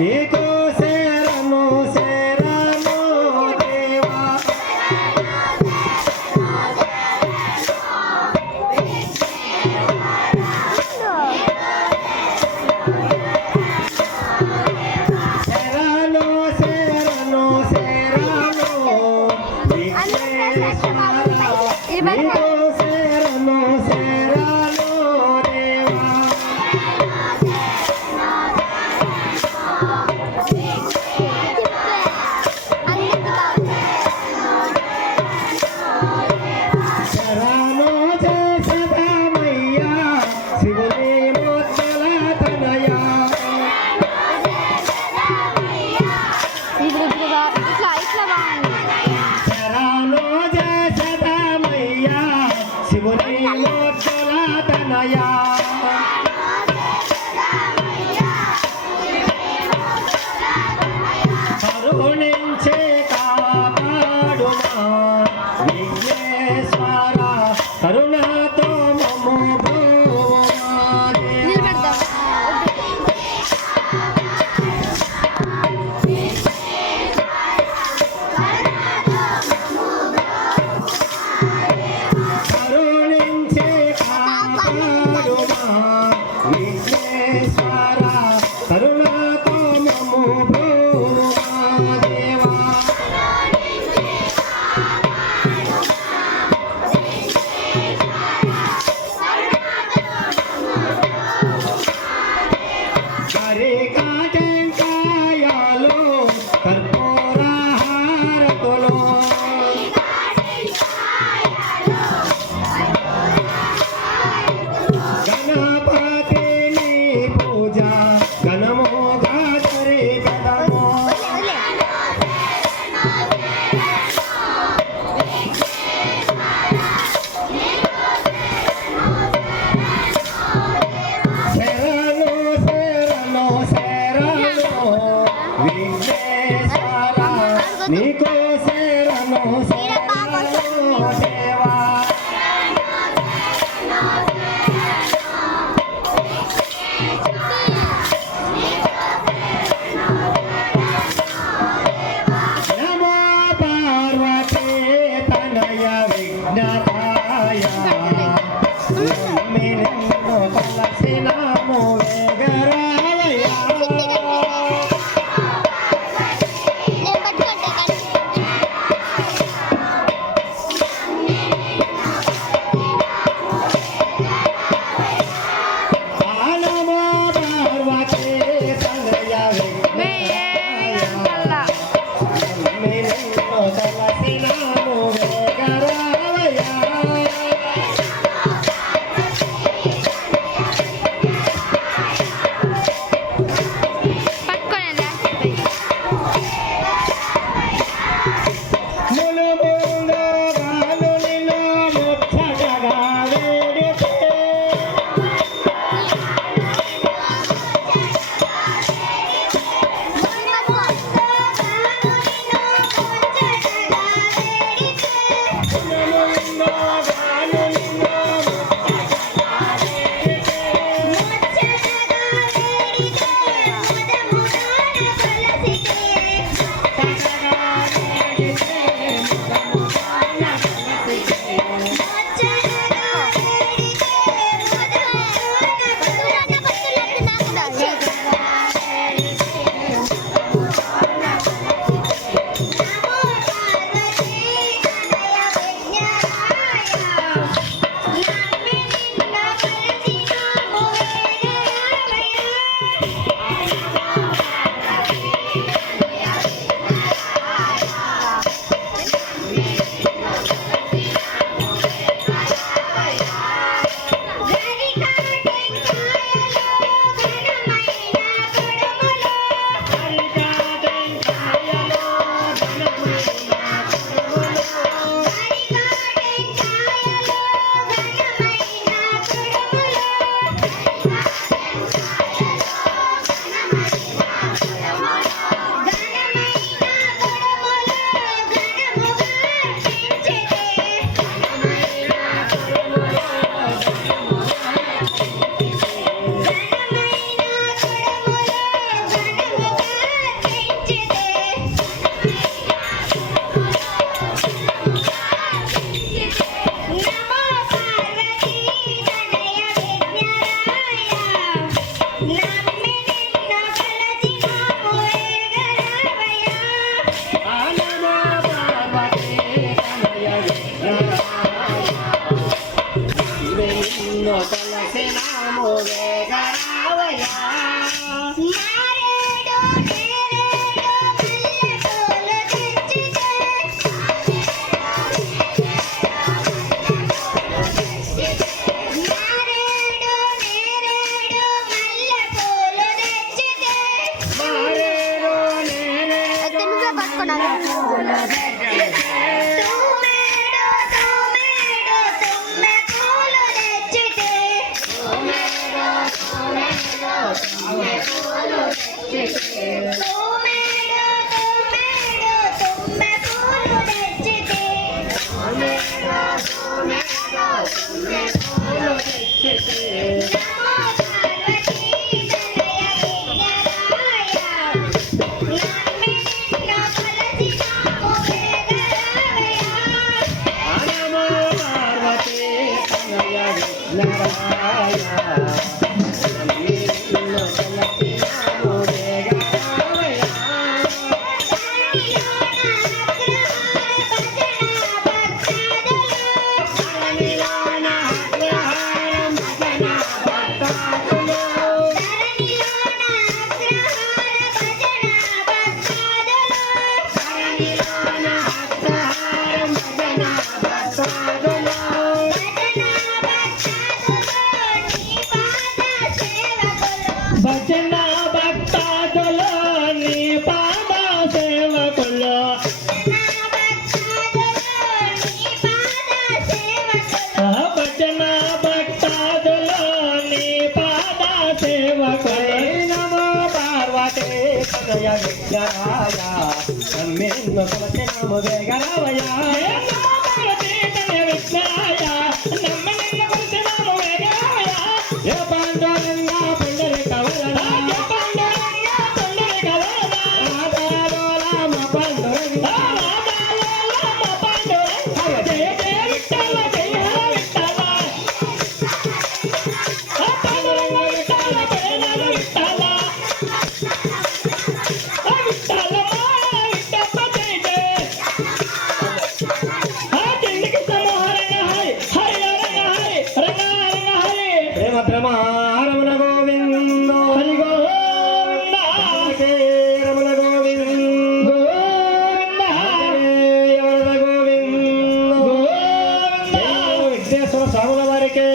నీకు శరణు శరణు దేవా శరణు శరణు శరణు విఘ్నేశ్వర నీకు శరణు శరణు దేవా శరణు జసదమయ్యా శివుని ముద్దల తనయా శరణు జసదమయ్యా శివుని ముద్దల తనయా కరుణించే కాపాడుమా విఘ్నేశ్వర కరుణతో మమ్ము బ్రోవుమా దేవా. కరుణించే కాపాడుమా విఘ్నేశ్వర కరుణతో మమ్ము బ్రోవుమా దేవా. కరికాటంకాయలు కర్పూర హారతులు గణపతిని పూజ గణముగా జరిపెదము. శరణు శరణు శరణు విఘ్నేశ్వర నీకు శరణు శరణు దేవా. నమో పార్వతీ తనయ విఘ్నతాయ నిన్ను తలసినాము వేగరావయ్యా. నమో పార్వతీ తనయ విఘ్నతాయ నిన్ను తలసినాము వేగరావయ్యా. మునుముందు గాను నిన్ను ముచ్చటగా వేడితే మునుముందు గాను నిన్ను భజన భక్తాదులు నీ పాద సేవకులు భజన భక్తాదులు నీ పాద సేవకులు నమో పార్వతి తనయ విద్యాయ నమ్మిన్న కొలసి నమో వేగరావయ నమో పార్వతి తనయ విద్యాయ నమ్మిన్న కొలసి నమో వేగరావయ ఏ పాండరంగా పండరి కవలన ఏ పాండరంగా పండరి కవలన రాధాలోలమ పాండరంగా రాధాలోలమ పాండరంగా జయ జయ విఠల జయ విఠల పాండరంగ విఠల జయ విఠల విఠల మాయ విఠప్ప జయ జయ జిందగీ సమోహరణ హరి హరి రంగ హరి ప్రేమ రమణ గోవింద హరి గోవింద రమణ గోవింద గోవింద రమణ గోవింద గోవింద విఘ్నేశ్వర స్వాముల వారికి